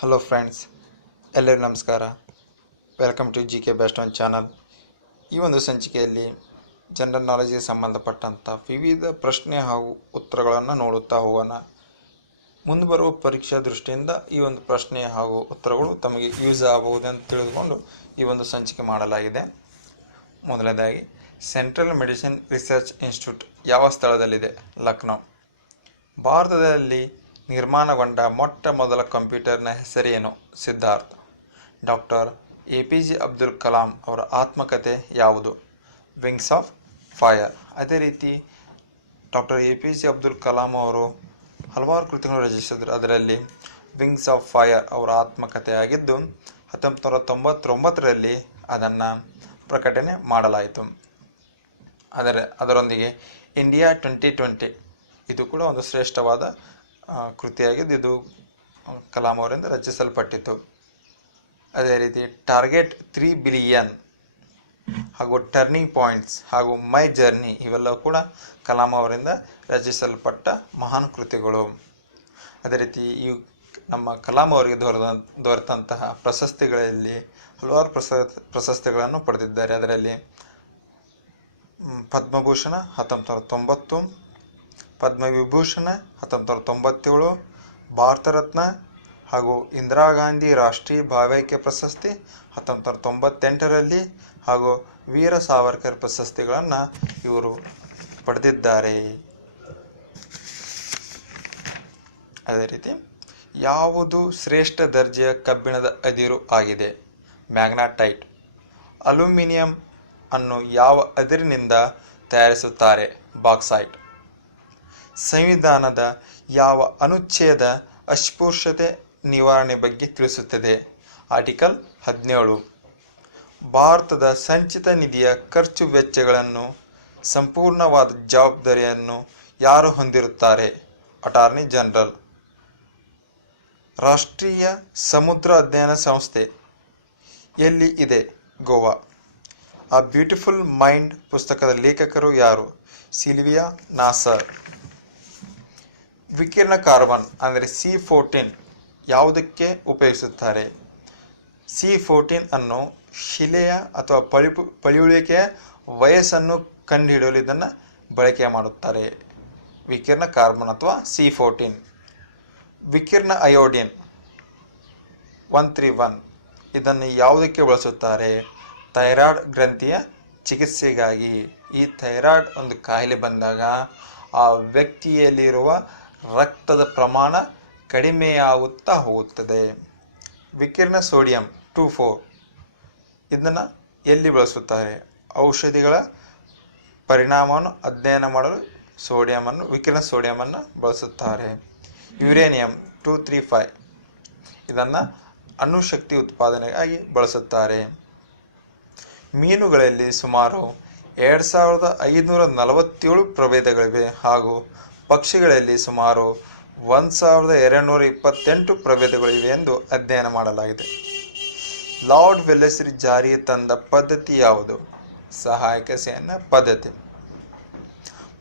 Hello friends, ಎಲ್ಲರಿಗೂ ನಮಸ್ಕಾರ. Welcome to G K best one channel. ಈ ಒಂದು ಸಂಚಿಕೆಯಲ್ಲಿ ಜನರಲ್ ನಾಲೆಜ್ಗೆ ಸಂಬಂಧಪಟ್ಟಂಥ ವಿವಿಧ ಪ್ರಶ್ನೆ ಹಾಗೂ ಉತ್ತರಗಳನ್ನು ನೋಡುತ್ತಾ ಹೋಗೋಣ. ಮುಂದೆ ಬರುವ ಪರೀಕ್ಷಾ ದೃಷ್ಟಿಯಿಂದ ಈ ಒಂದು ಪ್ರಶ್ನೆ ಹಾಗೂ ಉತ್ತರಗಳು ತಮಗೆ ಯೂಸ್ ಆಗಬಹುದೆಂದು ತಿಳಿದುಕೊಂಡು ಈ ಒಂದು ಸಂಚಿಕೆ ಮಾಡಲಾಗಿದೆ. ಮೊದಲನೇದಾಗಿ, ಸೆಂಟ್ರಲ್ ಮೆಡಿಸಿನ್ ರಿಸರ್ಚ್ ಇನ್ಸ್ಟಿಟ್ಯೂಟ್ ಯಾವ ಸ್ಥಳದಲ್ಲಿದೆ? ಲಕ್ನೋ. ಭಾರತದಲ್ಲಿ ನಿರ್ಮಾಣಗೊಂಡ ಮೊಟ್ಟ ಮೊದಲ ಕಂಪ್ಯೂಟರ್ನ ಹೆಸರೇನು? ಸಿದ್ಧಾರ್ಥ್. ಡಾಕ್ಟರ್ APJ ಅಬ್ದುಲ್ ಕಲಾಂ ಅವರ ಆತ್ಮಕಥೆ ಯಾವುದು? Wings of fire. ಅದೇ ರೀತಿ ಡಾಕ್ಟರ್ APJ ಅಬ್ದುಲ್ ಕಲಾಂ ಅವರು ಹಲವಾರು ಕೃತಿಗಳನ್ನು ರಚಿಸಿದರು. ಅದರಲ್ಲಿ ವಿಂಗ್ಸ್ ಆಫ್ ಫೈರ್ ಅವರ ಆತ್ಮಕಥೆಯಾಗಿದ್ದು 1999ರಲ್ಲಿ ಅದನ್ನು ಪ್ರಕಟಣೆ ಮಾಡಲಾಯಿತು. ಅದರೊಂದಿಗೆ ಇಂಡಿಯಾ 2020 ಇದು ಕೂಡ ಒಂದು ಶ್ರೇಷ್ಠವಾದ ಕೃತಿಯಾಗಿದ್ದು ಇದು ಕಲಾಂ ಅವರಿಂದ ರಚಿಸಲ್ಪಟ್ಟಿತು. ಅದೇ ರೀತಿ ಟಾರ್ಗೆಟ್ 3 ಬಿಲಿಯನ್ ಹಾಗೂ ಟರ್ನಿಂಗ್ ಪಾಯಿಂಟ್ಸ್ ಹಾಗೂ ಮೈ ಜರ್ನಿ ಇವೆಲ್ಲವೂ ಕೂಡ ಕಲಾಂ ಅವರಿಂದ ರಚಿಸಲ್ಪಟ್ಟ ಮಹಾನ್ ಕೃತಿಗಳು. ಅದೇ ರೀತಿ ಈ ನಮ್ಮ ಕಲಾಂ ಅವರಿಗೆ ದೊರೆತಂತಹ ಪ್ರಶಸ್ತಿಗಳಲ್ಲಿ ಹಲವಾರು ಪ್ರಶಸ್ತಿಗಳನ್ನು ಪಡೆದಿದ್ದಾರೆ. ಅದರಲ್ಲಿ ಪದ್ಮಭೂಷಣ 1990, ಪದ್ಮವಿಭೂಷಣ 1997, ಭಾರತ ರತ್ನ ಹಾಗೂ ಇಂದಿರಾ ಗಾಂಧಿ ರಾಷ್ಟ್ರೀಯ ಭಾವೈಕ್ಯ ಪ್ರಶಸ್ತಿ 1998ರಲ್ಲಿ ಹಾಗೂ ವೀರ ಸಾವರ್ಕರ್ ಪ್ರಶಸ್ತಿಗಳನ್ನು ಇವರು ಪಡೆದಿದ್ದಾರೆ. ಅದೇ ರೀತಿ ಯಾವುದು ಶ್ರೇಷ್ಠ ದರ್ಜೆಯ ಕಬ್ಬಿಣದ ಅದಿರು ಆಗಿದೆ? ಮ್ಯಾಗ್ನಾಟೈಟ್. ಅಲ್ಯೂಮಿನಿಯಂ ಅನ್ನು ಯಾವ ಅದಿರಿನಿಂದ ತಯಾರಿಸುತ್ತಾರೆ? ಬಾಕ್ಸೈಟ್. ಸಂವಿಧಾನದ ಯಾವ ಅನುಚ್ಛೇದ ಅಸ್ಪೃಶ್ಯತೆ ನಿವಾರಣೆ ಬಗ್ಗೆ ತಿಳಿಸುತ್ತದೆ? ಆರ್ಟಿಕಲ್ 17. ಭಾರತದ ಸಂಚಿತ ನಿಧಿಯ ಖರ್ಚು ವೆಚ್ಚಗಳನ್ನು ಸಂಪೂರ್ಣವಾದ ಜವಾಬ್ದಾರಿಯನ್ನು ಯಾರು ಹೊಂದಿರುತ್ತಾರೆ? Attorney general. ರಾಷ್ಟ್ರೀಯ ಸಮುದ್ರ ಅಧ್ಯಯನ ಸಂಸ್ಥೆ ಎಲ್ಲಿ ಇದೆ? ಗೋವಾ. ಅ ಬ್ಯೂಟಿಫುಲ್ ಮೈಂಡ್ ಪುಸ್ತಕದ ಲೇಖಕರು ಯಾರು? ಸಿಲ್ವಿಯಾ ನಾಸರ್. ವಿಕಿರಣ ಕಾರ್ಬನ್ ಅಂದರೆ C14 ಯಾವುದಕ್ಕೆ ಉಪಯೋಗಿಸುತ್ತಾರೆ? C14 ಅನ್ನು ಶಿಲೆಯ ಅಥವಾ ಪಳೆಯುಳಿಕೆಯ ವಯಸ್ಸನ್ನು ಕಂಡುಹಿಡಿಯಲು ಇದನ್ನು ಬಳಕೆ ಮಾಡುತ್ತಾರೆ. ವಿಕಿರಣ ಕಾರ್ಬನ್ ಅಥವಾ C14. ವಿಕಿರಣ ಅಯೋಡಿನ್ 131 ಇದನ್ನು ಯಾವುದಕ್ಕೆ ಬಳಸುತ್ತಾರೆ? ಥೈರಾಯ್ಡ್ ಗ್ರಂಥಿಯ ಚಿಕಿತ್ಸೆಗಾಗಿ. ಈ ಥೈರಾಯ್ಡ್ ಒಂದು ಕಾಯಿಲೆ ಬಂದಾಗ ಆ ವ್ಯಕ್ತಿಯಲ್ಲಿರುವ ರಕ್ತದ ಪ್ರಮಾಣ ಕಡಿಮೆಯಾಗುತ್ತಾ ಹೋಗುತ್ತದೆ. ವಿಕಿರಣ ಸೋಡಿಯಂ 24 ಇದನ್ನು ಎಲ್ಲಿ ಬಳಸುತ್ತಾರೆ? ಔಷಧಿಗಳ ಪರಿಣಾಮವನ್ನು ಅಧ್ಯಯನ ಮಾಡಲು ವಿಕಿರಣ ಸೋಡಿಯಮನ್ನು ಬಳಸುತ್ತಾರೆ. ಯುರೇನಿಯಂ 235 ಇದನ್ನು ಅಣುಶಕ್ತಿ ಉತ್ಪಾದನೆಗಾಗಿ ಬಳಸುತ್ತಾರೆ. ಮೀನುಗಳಲ್ಲಿ ಸುಮಾರು 2547 ಪ್ರಭೇದಗಳಿವೆ ಹಾಗೂ ಪಕ್ಷಿಗಳಲ್ಲಿ ಸುಮಾರು 1228 ಪ್ರಭೇದಗಳಿವೆ ಎಂದು ಅಧ್ಯಯನ ಮಾಡಲಾಗಿದೆ. ಲಾರ್ಡ್ ವೆಲ್ಲೆಸ್ಲಿ ಜಾರಿಗೆ ತಂದ ಪದ್ಧತಿ ಯಾವುದು? ಸಹಾಯಕ ಸೈನ್ಯ ಪದ್ಧತಿ.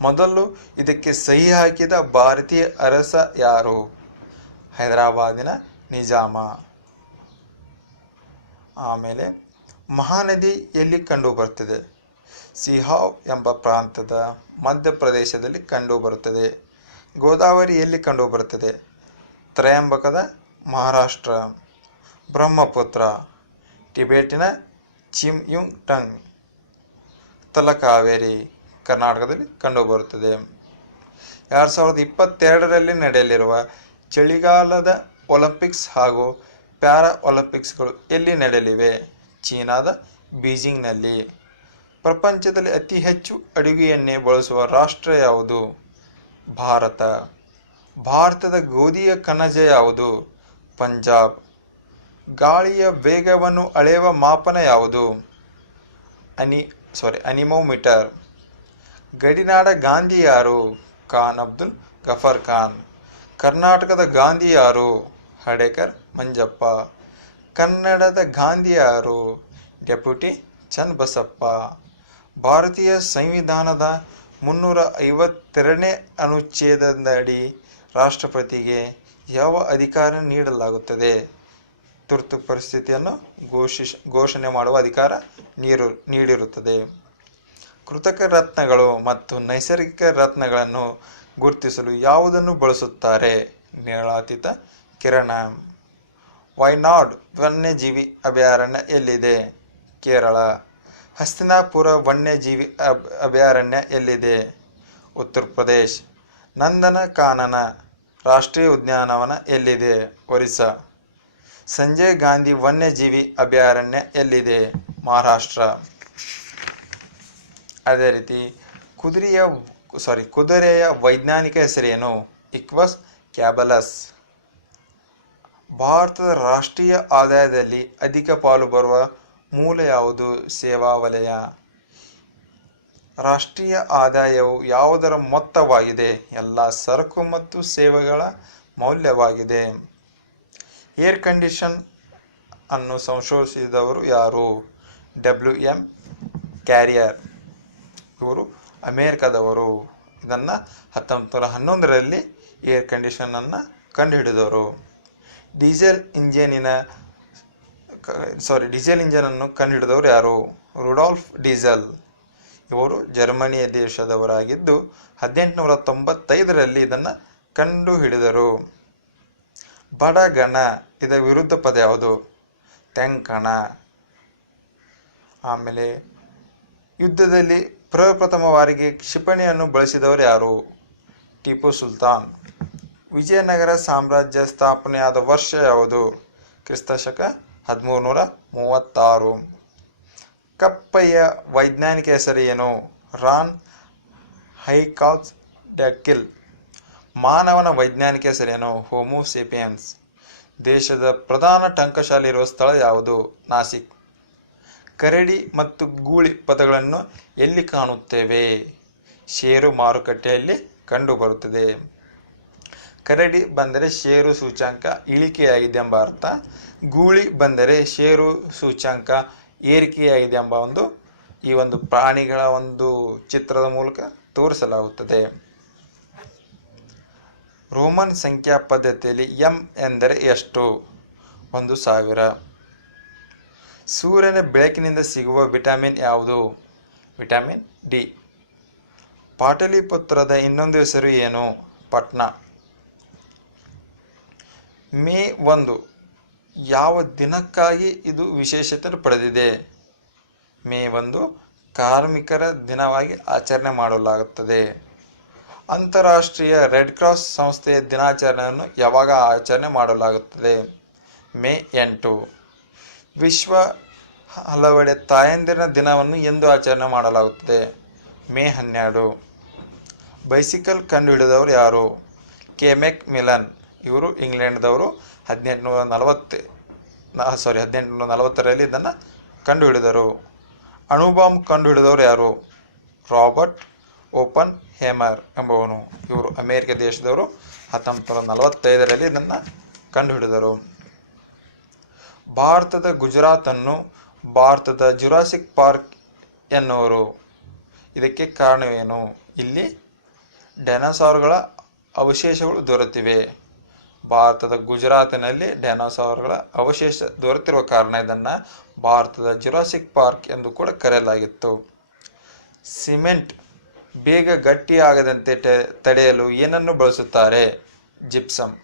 ಮೊದಲು ಇದಕ್ಕೆ ಸಹಿ ಹಾಕಿದ ಭಾರತೀಯ ಅರಸ ಯಾರು? ಹೈದರಾಬಾದಿನ ನಿಜಾಮ. ಆಮೇಲೆ ಮಹಾನದಿ ಎಲ್ಲಿ ಕಂಡುಬರುತ್ತದೆ? ಸಿಹಾವ್ ಎಂಬ ಪ್ರಾಂತದ ಮಧ್ಯಪ್ರದೇಶದಲ್ಲಿ ಕಂಡುಬರುತ್ತದೆ. ಗೋದಾವರಿ ಎಲ್ಲಿ ಕಂಡುಬರುತ್ತದೆ? ತ್ರಯಂಬಕದ ಮಹಾರಾಷ್ಟ್ರ. ಬ್ರಹ್ಮಪುತ್ರ ಟಿಬೆಟಿನ ಚಿಮ್ಯುಂಗ್ಟಂಗ್. ತಲಕಾವೇರಿ ಕರ್ನಾಟಕದಲ್ಲಿ ಕಂಡುಬರುತ್ತದೆ. 2022ರಲ್ಲಿ ನಡೆಯಲಿರುವ ಚಳಿಗಾಲದ ಒಲಿಂಪಿಕ್ಸ್ ಹಾಗೂ ಪ್ಯಾರಾ ಒಲಿಂಪಿಕ್ಸ್ಗಳು ಎಲ್ಲಿ ನಡೆಯಲಿವೆ? ಚೀನಾದ ಬೀಜಿಂಗ್ನಲ್ಲಿ. ಪ್ರಪಂಚದಲ್ಲಿ ಅತಿ ಹೆಚ್ಚು ಅಡುಗೆ ಎಣ್ಣೆ ಬಳಸುವ ರಾಷ್ಟ್ರ ಯಾವುದು? ಭಾರತ. ಭಾರತದ ಗೋಧಿಯ ಕಣಜ ಯಾವುದು? ಪಂಜಾಬ್. ಗಾಳಿಯ ವೇಗವನ್ನು ಅಳೆಯುವ ಮಾಪನ ಯಾವುದು? ಅನಿಮೋಮೀಟರ್. ಗಡಿನಾಡ ಗಾಂಧಿ ಯಾರು? ಖಾನ್ ಅಬ್ದುಲ್ ಗಫರ್ ಖಾನ್. ಕರ್ನಾಟಕದ ಗಾಂಧಿ ಯಾರು? ಹಡೇಕರ್ ಮಂಜಪ್ಪ. ಕನ್ನಡದ ಗಾಂಧಿ ಯಾರು? ಡೆಪ್ಯೂಟಿ ಚನ್ನಬಸಪ್ಪ. ಭಾರತೀಯ ಸಂವಿಧಾನದ 352ನೇ ಅನುಚ್ಛೇದದಡಿ ರಾಷ್ಟ್ರಪತಿಗೆ ಯಾವ ಅಧಿಕಾರ ನೀಡಲಾಗುತ್ತದೆ? ತುರ್ತು ಪರಿಸ್ಥಿತಿಯನ್ನು ಘೋಷಣೆ ಮಾಡುವ ಅಧಿಕಾರ ನೀಡಿರುತ್ತದೆ. ಕೃತಕ ರತ್ನಗಳು ಮತ್ತು ನೈಸರ್ಗಿಕ ರತ್ನಗಳನ್ನು ಗುರುತಿಸಲು ಯಾವುದನ್ನು ಬಳಸುತ್ತಾರೆ? ನೇರಳಾತೀತ ಕಿರಣ. ವೈನಾಡ್ ವನ್ಯಜೀವಿ ಅಭಯಾರಣ್ಯ ಎಲ್ಲಿದೆ? ಕೇರಳ. ಹಸ್ತಿನಾಪುರ ವನ್ಯಜೀವಿ ಅಭಯಾರಣ್ಯ ಎಲ್ಲಿದೆ? ಉತ್ತರ ಪ್ರದೇಶ್. ನಂದನ ಕಾನನ ರಾಷ್ಟ್ರೀಯ ಉದ್ಯಾನವನ ಎಲ್ಲಿದೆ? ಒರಿಸ್ಸಾ. ಸಂಜಯ್ ಗಾಂಧಿ ವನ್ಯಜೀವಿ ಅಭಯಾರಣ್ಯ ಎಲ್ಲಿದೆ? ಮಹಾರಾಷ್ಟ್ರ. ಅದೇ ರೀತಿ ಕುದುರೆಯ ವೈಜ್ಞಾನಿಕ ಹೆಸರೇನು? ಇಕ್ವಸ್ ಕ್ಯಾಬಲಸ್. ಭಾರತದ ರಾಷ್ಟ್ರೀಯ ಆದಾಯದಲ್ಲಿ ಅಧಿಕ ಪಾಲು ಬರುವ ಮೂಲ ಯಾವುದು? ಸೇವಾ ವಲಯ. ರಾಷ್ಟ್ರೀಯ ಆದಾಯವು ಯಾವುದರ ಮೊತ್ತವಾಗಿದೆ? ಎಲ್ಲ ಸರಕು ಮತ್ತು ಸೇವೆಗಳ ಮೌಲ್ಯವಾಗಿದೆ. ಏರ್ ಕಂಡೀಷನ್ ಅನ್ನು ಸಂಶೋಧಿಸಿದವರು ಯಾರು? WM carrier. ಇವರು ಅಮೇರಿಕಾದವರು. ಇದನ್ನು 1911ರಲ್ಲಿ ಏರ್ ಕಂಡೀಷನನ್ನು ಕಂಡುಹಿಡಿದವರು. ಡೀಸೆಲ್ ಇಂಜಿನನ್ನು ಕಂಡುಹಿಡಿದವರು ಯಾರು? Rudolf diesel. ಇವರು ಜರ್ಮನಿಯ ದೇಶದವರಾಗಿದ್ದು 1895ರಲ್ಲಿ ಇದನ್ನು ಕಂಡುಹಿಡಿದರು. ಬಡಗಣ ಇದರ ವಿರುದ್ಧ ಪದ ಯಾವುದು? ತೆಂಕಣ. ಆಮೇಲೆ ಯುದ್ಧದಲ್ಲಿ ಪ್ರಪ್ರಥಮವಾರಿಗೆ ಕ್ಷಿಪಣಿಯನ್ನು ಬಳಸಿದವರು ಯಾರು? ಟಿಪ್ಪು ಸುಲ್ತಾನ್. ವಿಜಯನಗರ ಸಾಮ್ರಾಜ್ಯ ಸ್ಥಾಪನೆಯಾದ ವರ್ಷ ಯಾವುದು? ಕ್ರಿಸ್ತಶಕ 1336. ಕಪ್ಪೆಯ ವೈಜ್ಞಾನಿಕ ಹೆಸರು ಏನು? ರಾನ್ ಹೈಕಾಲ್ಸ್ ಡ್ಯಾಕಿಲ್. ಮಾನವನ ವೈಜ್ಞಾನಿಕ ಹೆಸರೇನು? Homo sapiens. ದೇಶದ ಪ್ರಧಾನ ಟಂಕಶಾಲೆ ಇರುವ ಸ್ಥಳ ಯಾವುದು? ನಾಸಿಕ್. ಕರಡಿ ಮತ್ತು ಗೂಳಿ ಪದಗಳನ್ನು ಎಲ್ಲಿ ಕಾಣುತ್ತೇವೆ? ಷೇರು ಮಾರುಕಟ್ಟೆಯಲ್ಲಿ ಕಂಡುಬರುತ್ತದೆ. ಕರಡಿ ಬಂದರೆ ಷೇರು ಸೂಚ್ಯಂಕ ಇಳಿಕೆಯಾಗಿದೆ ಎಂಬ ಅರ್ಥ. ಗೂಳಿ ಬಂದರೆ ಷೇರು ಸೂಚ್ಯಂಕ ಏರಿಕೆಯಾಗಿದೆ ಎಂಬ ಈ ಒಂದು ಪ್ರಾಣಿಗಳ ಒಂದು ಚಿತ್ರದ ಮೂಲಕ ತೋರಿಸಲಾಗುತ್ತದೆ. ರೋಮನ್ ಸಂಖ್ಯಾ ಪದ್ಧತಿಯಲ್ಲಿ m ಎಂದರೆ ಎಷ್ಟು? 1000. ಸೂರ್ಯನ ಬೆಳಕಿನಿಂದ ಸಿಗುವ ವಿಟಮಿನ್ ಯಾವುದು? Vitamin D. ಪಾಟಲಿಪುತ್ರದ ಇನ್ನೊಂದು ಹೆಸರು ಏನು? ಪಟ್ನಾ. ಮೇ 1 ಯಾವ ದಿನಕ್ಕಾಗಿ ಇದು ವಿಶೇಷತೆ ಪಡೆದಿದೆ? ಮೇ 1 ಕಾರ್ಮಿಕರ ದಿನವಾಗಿ ಆಚರಣೆ ಮಾಡಲಾಗುತ್ತದೆ. ಅಂತಾರಾಷ್ಟ್ರೀಯ ರೆಡ್ ಕ್ರಾಸ್ ಸಂಸ್ಥೆಯ ದಿನಾಚರಣೆಯನ್ನು ಯಾವಾಗ ಆಚರಣೆ ಮಾಡಲಾಗುತ್ತದೆ? ಮೇ 8. ವಿಶ್ವ ಹಲವೆಡೆ ತಾಯಂದಿರ ದಿನವನ್ನು ಎಂದು ಆಚರಣೆ ಮಾಡಲಾಗುತ್ತದೆ? ಮೇ 12. ಬೈಸಿಕಲ್ ಕಂಡುಹಿಡಿದವರು ಯಾರು? ಕೆಮೆಕ್ ಮಿಲನ್. ಇವರು ಇಂಗ್ಲೆಂಡ್ದವರು. 1840ರಲ್ಲಿ ಇದನ್ನು ಕಂಡುಹಿಡಿದರು. ಅಣುಬಾಂಬ್ ಕಂಡುಹಿಡಿದವರು ಯಾರು? ರಾಬರ್ಟ್ ಓಪನ್ ಹೇಮರ್ ಎಂಬುವನು. ಇವರು ಅಮೇರಿಕ ದೇಶದವರು. 1945ರಲ್ಲಿ ಇದನ್ನು ಕಂಡುಹಿಡಿದರು. ಭಾರತದ ಗುಜರಾತನ್ನು ಭಾರತದ ಜುರಾಸಿಕ್ ಪಾರ್ಕ್ ಎನ್ನುವರು. ಇದಕ್ಕೆ ಕಾರಣವೇನು? ಇಲ್ಲಿ ಡೈನೋಸಾರ್ಗಳ ಅವಶೇಷಗಳು ದೊರೆತಿವೆ. ಭಾರತದ ಗುಜರಾತಿನಲ್ಲಿ ಡೈನೋಸಾರ್ಗಳ ಅವಶೇಷ ದೊರೆತಿರುವ ಕಾರಣ ಇದನ್ನು ಭಾರತದ ಜುರಾಸಿಕ್ ಪಾರ್ಕ್ ಎಂದು ಕೂಡ ಕರೆಯಲಾಗಿತ್ತು. ಸಿಮೆಂಟ್ ಬೇಗ ಗಟ್ಟಿಯಾಗದಂತೆ ತಡೆಯಲು ಏನನ್ನು ಬಳಸುತ್ತಾರೆ? ಜಿಪ್ಸಮ್.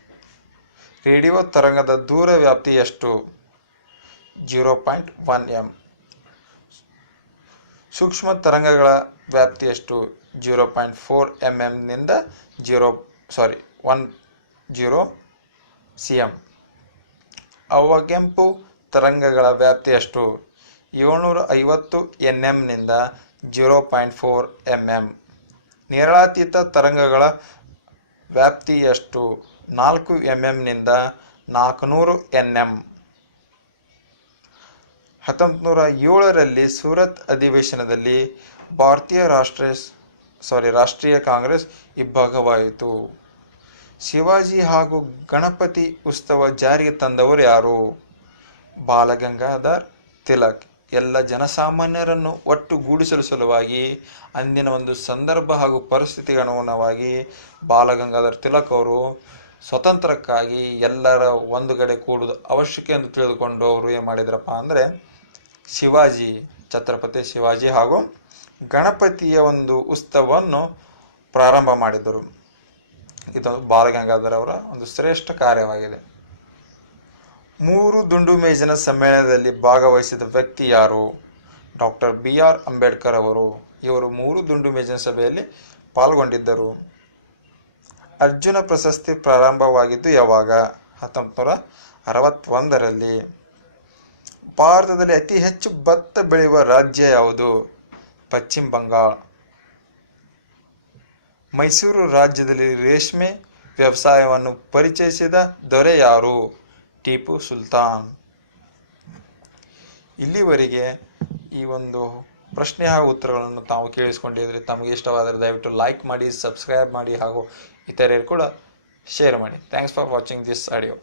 ರೇಡಿಯೋ ತರಂಗದ ದೂರ ವ್ಯಾಪ್ತಿ ಎಷ್ಟು? 0.1 m. ಸೂಕ್ಷ್ಮ ತರಂಗಗಳ ವ್ಯಾಪ್ತಿ ಎಷ್ಟು? 0.4 mm ನಿಂದ 10 cm. ಅವಗೆಂಪು ತರಂಗಗಳ ವ್ಯಾಪ್ತಿ ಎಷ್ಟು? 750 nm ನಿಂದ 0.4 mm. ನೇರಳಾತೀತ ತರಂಗಗಳ ವ್ಯಾಪ್ತಿ ಎಷ್ಟು? 4 mm ನಿಂದ 400 nm. 1907ರಲ್ಲಿ ಸೂರತ್ ಅಧಿವೇಶನದಲ್ಲಿ ಭಾರತೀಯ ರಾಷ್ಟ್ರೀಯ ಕಾಂಗ್ರೆಸ್ ಇಬ್ಬಾಗವಾಯಿತು. ಶಿವಾಜಿ ಹಾಗೂ ಗಣಪತಿ ಉತ್ಸವ ಜಾರಿಗೆ ತಂದವರು ಯಾರು? ಬಾಲಗಂಗಾಧರ್ ತಿಲಕ್. ಎಲ್ಲ ಜನಸಾಮಾನ್ಯರನ್ನು ಒಟ್ಟುಗೂಡಿಸಲು ಸಲುವಾಗಿ ಅಂದಿನ ಒಂದು ಸಂದರ್ಭ ಹಾಗೂ ಪರಿಸ್ಥಿತಿಗೆ ಅನುಗುಣವಾಗಿ ಬಾಲಗಂಗಾಧರ್ ತಿಲಕ್ ಅವರು ಸ್ವತಂತ್ರಕ್ಕಾಗಿ ಎಲ್ಲರ ಒಂದು ಕಡೆ ಕೂಡುವುದು ಅವಶ್ಯಕ ಎಂದು ತಿಳಿದುಕೊಂಡು ಅವರು ಏನು ಮಾಡಿದ್ರಪ್ಪ ಅಂದರೆ ಶಿವಾಜಿ, ಛತ್ರಪತಿ ಶಿವಾಜಿ ಹಾಗೂ ಗಣಪತಿಯ ಒಂದು ಉತ್ಸವವನ್ನು ಪ್ರಾರಂಭ ಮಾಡಿದರು. ಇದೊಂದು ಬಾಲಗಂಗಾಧರ ಅವರ ಒಂದು ಶ್ರೇಷ್ಠ ಕಾರ್ಯವಾಗಿದೆ. 3 ದುಂಡು ಮೇಜಿನ ಸಮ್ಮೇಳನದಲ್ಲಿ ಭಾಗವಹಿಸಿದ ವ್ಯಕ್ತಿ ಯಾರು? ಡಾಕ್ಟರ್ BR ಅಂಬೇಡ್ಕರ್ ಅವರು. ಇವರು 3 ದುಂಡು ಮೇಜಿನ ಸಭೆಯಲ್ಲಿ ಪಾಲ್ಗೊಂಡಿದ್ದರು. ಅರ್ಜುನ ಪ್ರಶಸ್ತಿ ಪ್ರಾರಂಭವಾಗಿದ್ದು ಯಾವಾಗ? 1961ರಲ್ಲಿ. ಭಾರತದಲ್ಲಿ ಅತಿ ಹೆಚ್ಚು ಭತ್ತ ಬೆಳೆಯುವ ರಾಜ್ಯ ಯಾವುದು? ಪಶ್ಚಿಮ ಬಂಗಾಳ. ಮೈಸೂರು ರಾಜ್ಯದಲ್ಲಿ ರೇಷ್ಮೆ ವ್ಯವಸಾಯವನ್ನು ಪರಿಚಯಿಸಿದ ದೊರೆ ಯಾರು? ಟಿಪ್ಪು ಸುಲ್ತಾನ್. ಇಲ್ಲಿವರೆಗೆ ಈ ಒಂದು ಪ್ರಶ್ನೆ ಹಾಗೂ ಉತ್ತರಗಳನ್ನು ತಾವು ಕೇಳಿಸ್ಕೊಂಡಿದ್ರೆ ತಮಗೆ ಇಷ್ಟವಾದರೆ ದಯವಿಟ್ಟು ಲೈಕ್ ಮಾಡಿ, ಸಬ್ಸ್ಕ್ರೈಬ್ ಮಾಡಿ ಹಾಗೂ ಇತರರು ಕೂಡ ಶೇರ್ ಮಾಡಿ. Thanks for watching this audio.